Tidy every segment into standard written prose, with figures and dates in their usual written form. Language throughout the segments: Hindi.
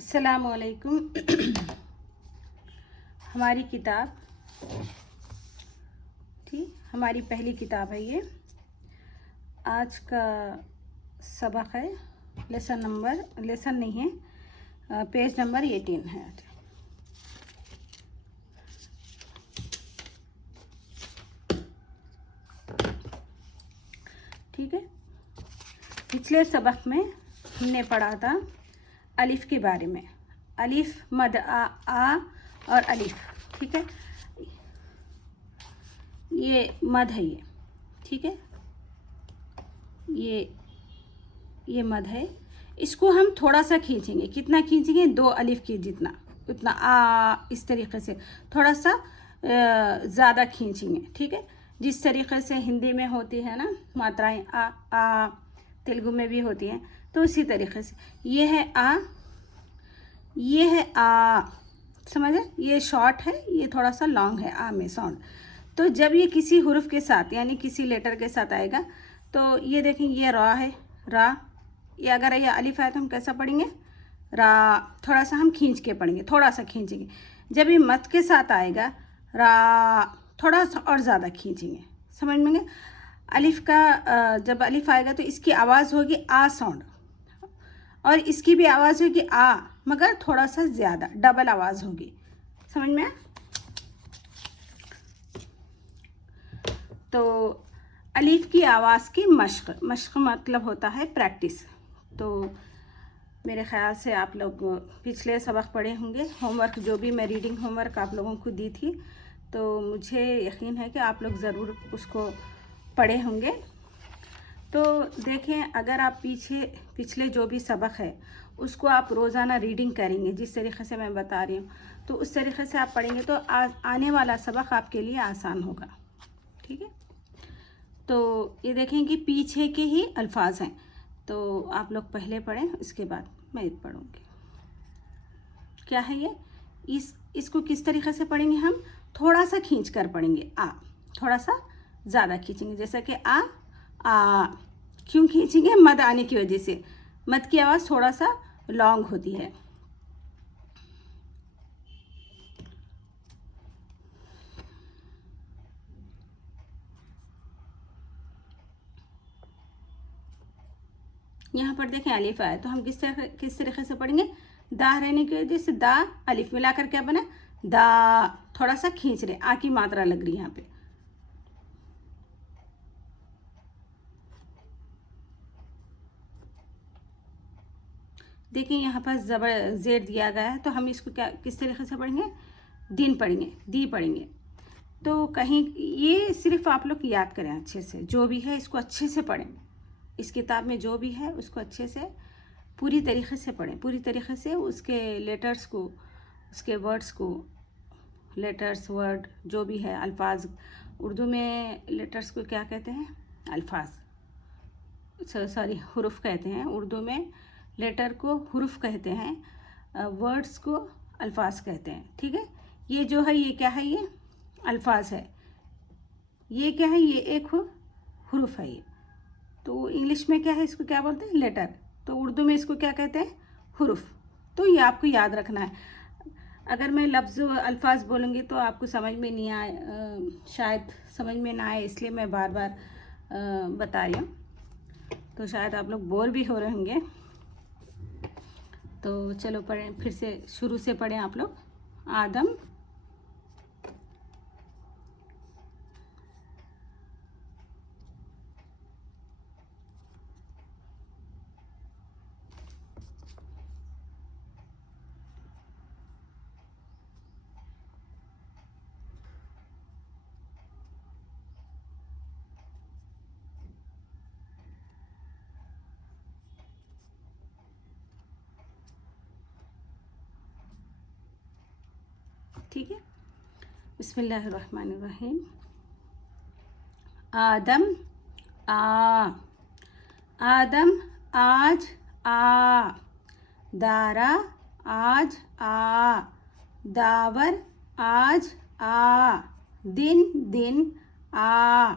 अस्सलामुअलैकुम। हमारी किताब हमारी पहली किताब है ये। आज का सबक है लेसन नहीं है, पेज नंबर 18 है। ठीक है, पिछले सबक में हमने पढ़ा था अलिफ के बारे में। अलिफ, मद, आ और अलिफ। ठीक है, ये मद है ये। ठीक है, ये मद है। इसको हम थोड़ा सा खींचेंगे। कितना खींचेंगे? 2 अलिफ की जितना, उतना इस तरीके से थोड़ा सा ज़्यादा खींचेंगे। ठीक है, जिस तरीके से हिंदी में होती है ना मात्राएं, आ तेलुगु में भी होती हैं, तो उसी तरीके से ये है आ, ये है आ। समझे? ये शॉर्ट है, ये थोड़ा सा लॉन्ग है आ में साउंड। तो जब ये किसी हुर्फ के साथ यानी किसी लेटर के साथ आएगा तो ये देखें, ये रा है, रा। ये अगर ये अलिफ है तो हम कैसा पढ़ेंगे? रा। थोड़ा सा हम खींच के पढ़ेंगे, थोड़ा सा खींचेंगे। जब ये मत के साथ आएगा रा, थोड़ा सा और ज़्यादा खींचेंगे। समझ में गए? अलिफ का जब अलिफ आएगा तो इसकी आवाज़ होगी आ साउंड, और इसकी भी आवाज़ होगी आ, मगर थोड़ा सा ज़्यादा, डबल आवाज़ होगी। समझ में आया? तो अलिफ की आवाज़ की मश्क मतलब होता है प्रैक्टिस। तो मेरे ख़्याल से आप लोग पिछले सबक पढ़े होंगे। होमवर्क जो भी मैं रीडिंग होमवर्क आप लोगों को दी थी, तो मुझे यकीन है कि आप लोग ज़रूर उसको पढ़े होंगे। तो देखें, अगर आप पिछले जो भी सबक है उसको आप रोज़ाना रीडिंग करेंगे जिस तरीक़े से मैं बता रही हूँ, तो उस तरीक़े से आप पढ़ेंगे तो आने वाला सबक आपके लिए आसान होगा। ठीक है, तो ये देखें कि पीछे के ही अल्फाज हैं, तो आप लोग पहले पढ़ें, इसके बाद मैं पढ़ूँगी। क्या है ये? इसको किस तरीक़े से पढ़ेंगे हम? थोड़ा सा खींच कर पढ़ेंगे। आ थोड़ा सा ज़्यादा खींचेंगे, जैसा कि आ। क्यों खींचेंगे? मद आने की वजह से। मद की आवाज़ थोड़ा सा लॉन्ग होती है। यहाँ पर देखें अलिफ आया, तो हम किस तरीके से पढ़ेंगे? दा रहने की वजह से दा, अलिफ मिलाकर क्या बना? दा। थोड़ा सा खींच रहे, आ की मात्रा लग रही है यहाँ पे। देखिए यहाँ पर ज़बर जेड दिया गया है, तो हम इसको क्या किस तरीके से पढ़ेंगे? दिन पढ़ेंगे, दी पढ़ेंगे। तो कहीं ये सिर्फ आप लोग याद करें अच्छे से, जो भी है इसको अच्छे से पढ़ें। इस किताब में जो भी है उसको अच्छे से पूरी तरीके से पढ़ें, पूरी तरीके से उसके लेटर्स को, उसके वर्ड्स को, लेटर्स वर्ड जो भी है, अल्फाज। उर्दू में लेटर्स को क्या कहते हैं? अल्फाज, सॉरी हुरूफ कहते हैं। उर्दू में लेटर को हुरूफ कहते हैं, वर्ड्स को अल्फाज कहते हैं। ठीक है, ये जो है ये क्या है? ये अल्फाज है। ये क्या है? ये एक हुरूफ है ये। तो इंग्लिश में क्या है? इसको क्या बोलते हैं? लेटर। तो उर्दू में इसको क्या कहते हैं? हुरूफ। तो ये आपको याद रखना है। अगर मैं लफ्ज़ अल्फाज बोलूँगी तो आपको समझ में नहीं आए, शायद समझ में ना आए, इसलिए मैं बार बार बता रही हूँ। तो शायद आप लोग बोर भी हो रहे होंगे। तो चलो पढ़ें, फिर से शुरू से पढ़ें आप लोग। आदम, ठीक है। बिस्मिल्लाहिर्रहमानिर्रहीम। आदम, आ। आदम आज आ। दारा आज आ। दावर आज आ। दिन दिन आ।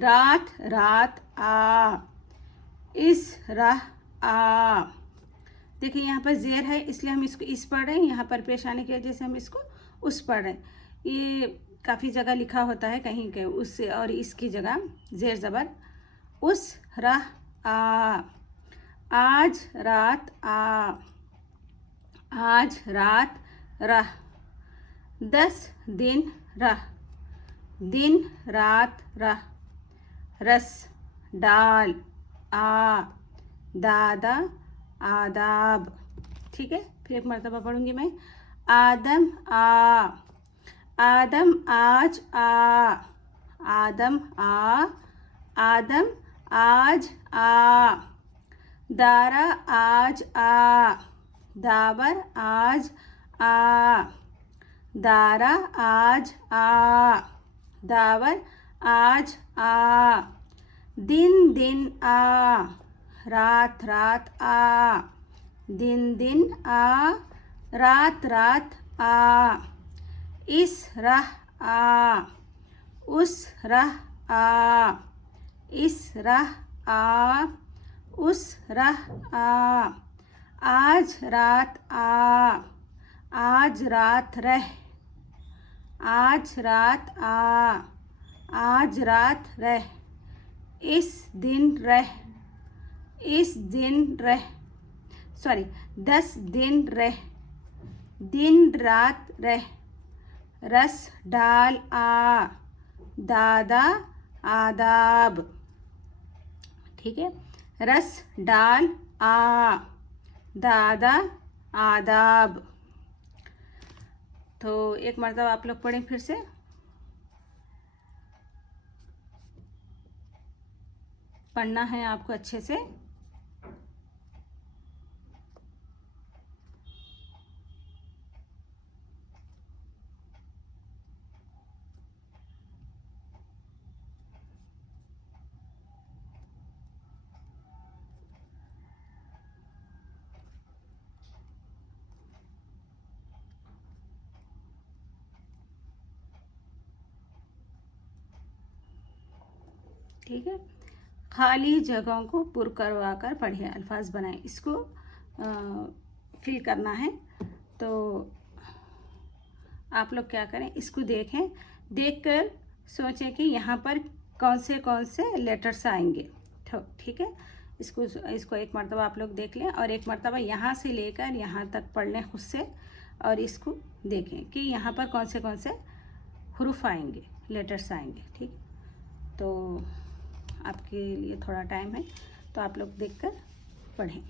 रात रात आ। इस राह आ। देखिए यहाँ पर ज़ेर है इसलिए हम इसको इस पढ़ रहे हैं, यहाँ पर पेश आने की वजह से हम इसको उस पढ़ रहे हैं। ये काफ़ी जगह लिखा होता है कहीं के उस और इसकी जगह ज़ेर ज़बर उस रह आ, आज रात आ, आज रात रह, 10 दिन रह, दिन रात रह, रस डाल आ, दादा आदाब। ठीक है, फिर एक मरतबा पढ़ूंगी मैं। आदम आ, आदम आज आ, आदम आ, आदम आज आ, दारा आज आ, दावर आज आ, दारा आज आ, दावर आज आ, दिन दिन आ, रात रात आ, दिन दिन आ, रात रात आ, इस रह आ, उस रह आ, इस रह आ, उस रह आ, आज रात आ, आज रात रह, आज रात आ, आज रात रह, इस दिन रह, इस दिन रह, सॉरी 10 दिन रह, दिन रात रह, रस डाल आ, दादा आदाब। ठीक है, रस डाल आ, दादा आदाब। तो एक मरतबा आप लोग पढ़ें फिर से। पढ़ना है आपको अच्छे से। ठीक है, खाली जगहों को पुर करवा कर पढ़िए, अल्फाज बनाएं। इसको फिल करना है। तो आप लोग क्या करें, इसको देखें, देखकर सोचें कि यहाँ पर कौन से लेटर्स आएंगे। ठीक है, इसको एक मरतबा आप लोग देख लें और एक मरतबा यहाँ से लेकर यहाँ तक पढ़ लें खुद से और इसको देखें कि यहाँ पर कौन से हुरूफ आएंगे, लेटर्स आएंगे। ठीक, तो आपके लिए थोड़ा टाइम है तो आप लोग देखकर पढ़ें।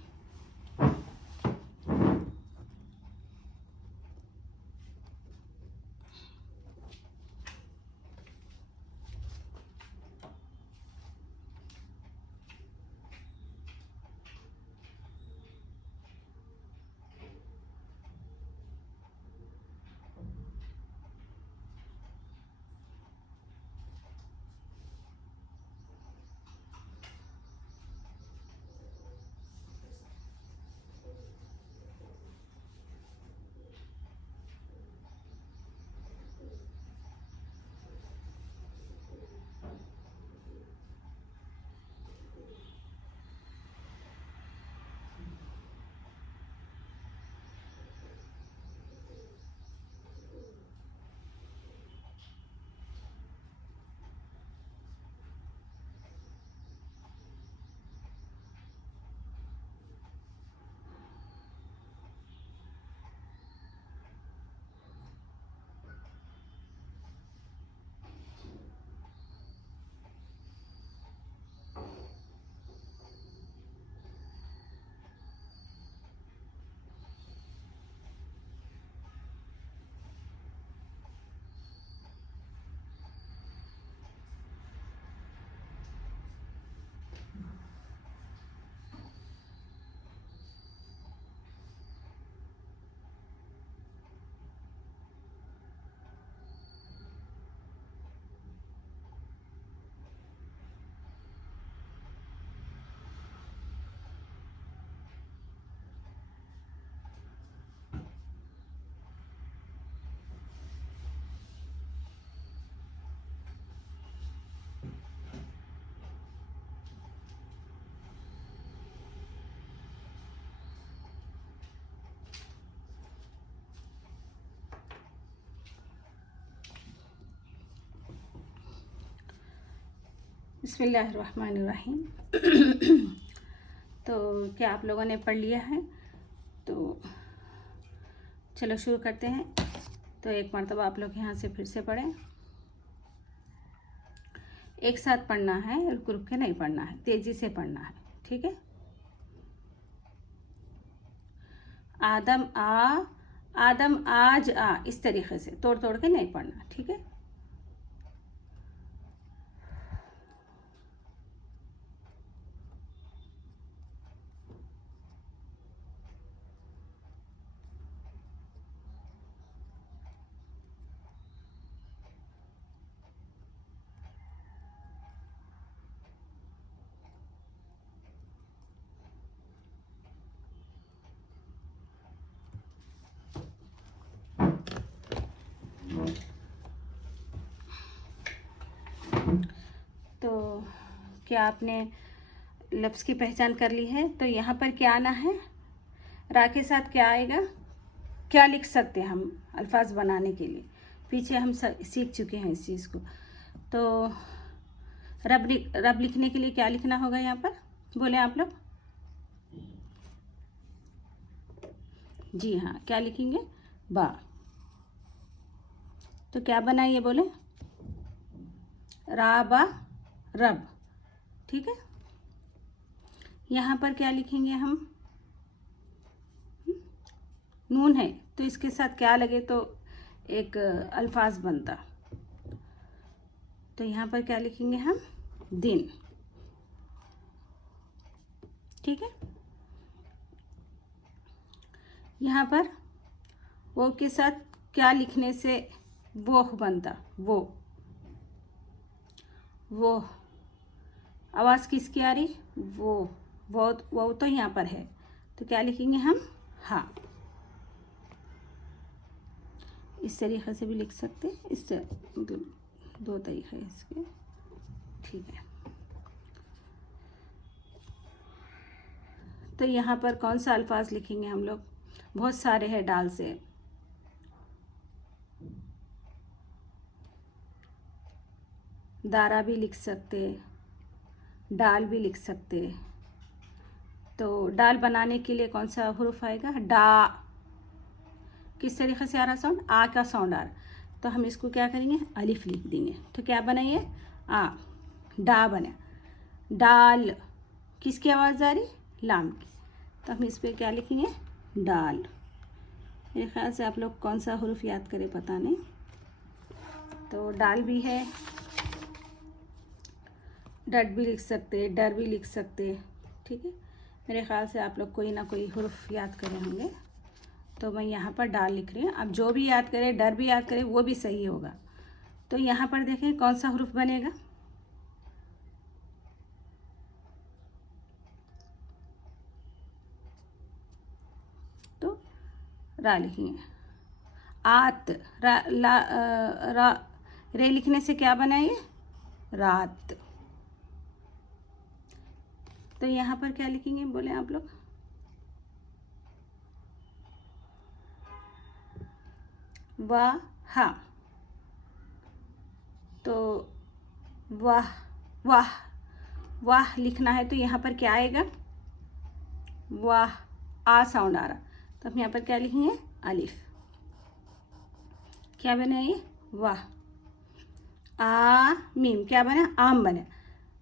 बिस्मिल्लाहिर्रहमानिर्रहीम। तो क्या आप लोगों ने पढ़ लिया है? तो चलो शुरू करते हैं। तो एक मरतबा आप लोग यहाँ से फिर से पढ़ें। एक साथ पढ़ना है, रुक रुक के नहीं पढ़ना है, तेज़ी से पढ़ना है, ठीक है। आदम आज आ, इस तरीके से तोड़ तोड़ के नहीं पढ़ना, ठीक है। तो क्या आपने लफ्ज़ की पहचान कर ली है? तो यहाँ पर क्या आना है? रा के साथ क्या आएगा? क्या लिख सकते हैं हम अल्फाज बनाने के लिए? पीछे हम सीख चुके हैं इस चीज़ को। तो रब लिखने के लिए क्या लिखना होगा यहाँ पर? बोले आप लोग। जी हाँ, क्या लिखेंगे? बा। तो क्या बना ये बोले? रा बा रब, ठीक है। यहाँ पर क्या लिखेंगे हम? नून है तो इसके साथ क्या लगे तो एक अल्फाज बनता। तो यहाँ पर क्या लिखेंगे हम? दिन, ठीक है। यहाँ पर वो के साथ क्या लिखने से वो बनता? वो आवाज़ किसकी आ रही? वो तो यहाँ पर है, तो क्या लिखेंगे हम? हाँ। इस तरीक़े से भी लिख सकते, इससे मतलब दो तरीक़े हैं इसके, ठीक है। तो यहाँ पर कौन सा अल्फाज लिखेंगे हम लोग? बहुत सारे हैं डाल से। दारा भी लिख सकते, डाल भी लिख सकते। तो डाल बनाने के लिए कौन सा हुरूफ आएगा? डा। किस तरीके से आ रहा साउंड? आ का साउंड आ रहा, तो हम इसको क्या करेंगे? अलिफ लिख देंगे। तो क्या बनाइए? आ, डा बना। डाल किसकी आवाज़ आ रही? लाम की, तो हम इस पर क्या लिखेंगे? डाल। मेरे ख्याल से आप लोग कौन सा हुरूफ याद करें पता नहीं। तो डाल भी है, डट भी लिख सकते, डर भी लिख सकते, ठीक है। मेरे ख्याल से आप लोग कोई ना कोई हुरूफ याद करे होंगे, तो मैं यहाँ पर डाल लिख रही हूँ। अब जो भी याद करे, डर भी याद करे, वो भी सही होगा। तो यहाँ पर देखें कौन सा हुरूफ बनेगा? तो रा लिखेंगे। आत, रा, ला, रा, रे लिखने से क्या बनाइए? रात। तो यहाँ पर क्या लिखेंगे बोले आप लोग? वाह, हा। तो वाह, वाह, वाह लिखना है तो यहाँ पर क्या आएगा? वाह, आ साउंड आ रहा, तो हम यहाँ पर क्या लिखेंगे? अलिफ। क्या बना ये? वाह। आ मीम क्या बना? आम बना।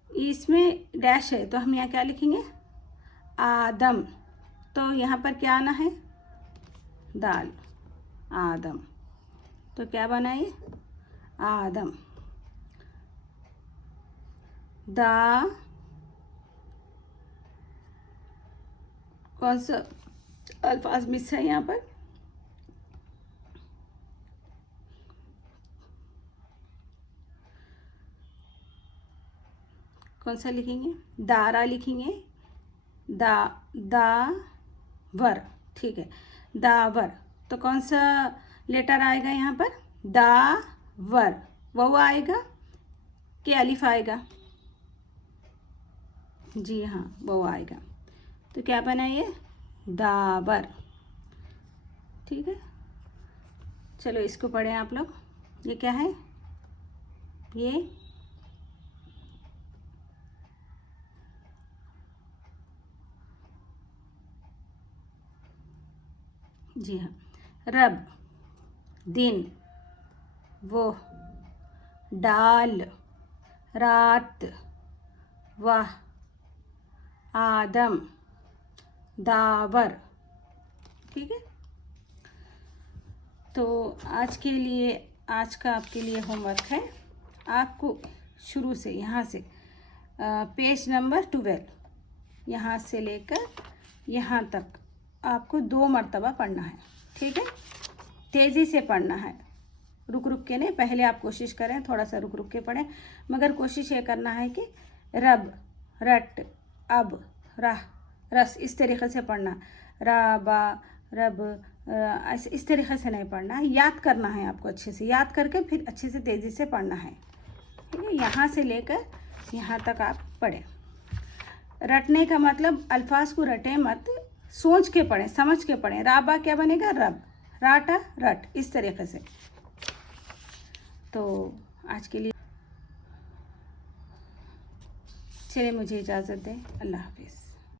इसमें डैश है तो हम यहाँ क्या लिखेंगे? आदम। तो यहाँ पर क्या आना है? दाल, आदम। तो क्या बना ये? आदम। दा, कौन सा अल्फाज मिस है यहाँ पर? कौन सा लिखेंगे? दारा लिखेंगे। दावर, ठीक है। दावर, तो कौन सा लेटर आएगा यहाँ पर? दावर। वो आएगा कि अलिफ आएगा? जी हाँ, वो आएगा। तो क्या बना ये? दावर, ठीक है। चलो इसको पढ़ें आप लोग। ये क्या है? ये जी हाँ, रब दिन, वो डाल रात, वाह आदम दावर। ठीक है, तो आज के लिए, आज का आपके लिए होमवर्क है, आपको शुरू से यहाँ से पेज नंबर 12 यहाँ से लेकर यहाँ तक आपको 2 मरतबा पढ़ना है। ठीक है, तेज़ी से पढ़ना है, रुक रुक के नहीं। पहले आप कोशिश करें थोड़ा सा रुक रुक के पढ़ें, मगर कोशिश ये करना है कि रब, रट, अब, राह, रस, इस तरीक़े से पढ़ना। रा बा रब, ऐसे इस तरीक़े से नहीं पढ़ना है, याद करना है आपको, अच्छे से याद करके फिर अच्छे से तेज़ी से पढ़ना है। ठीक है, यहाँ से लेकर यहाँ तक आप पढ़ें। रटने का मतलब अल्फाज को रटे मत, सोच के पढ़ें, समझ के पढ़ें। राबा क्या बनेगा, रब, राटा रट, इस तरीक़े से। तो आज के लिए चलिए, मुझे इजाज़त दें, अल्लाह हाफिज़।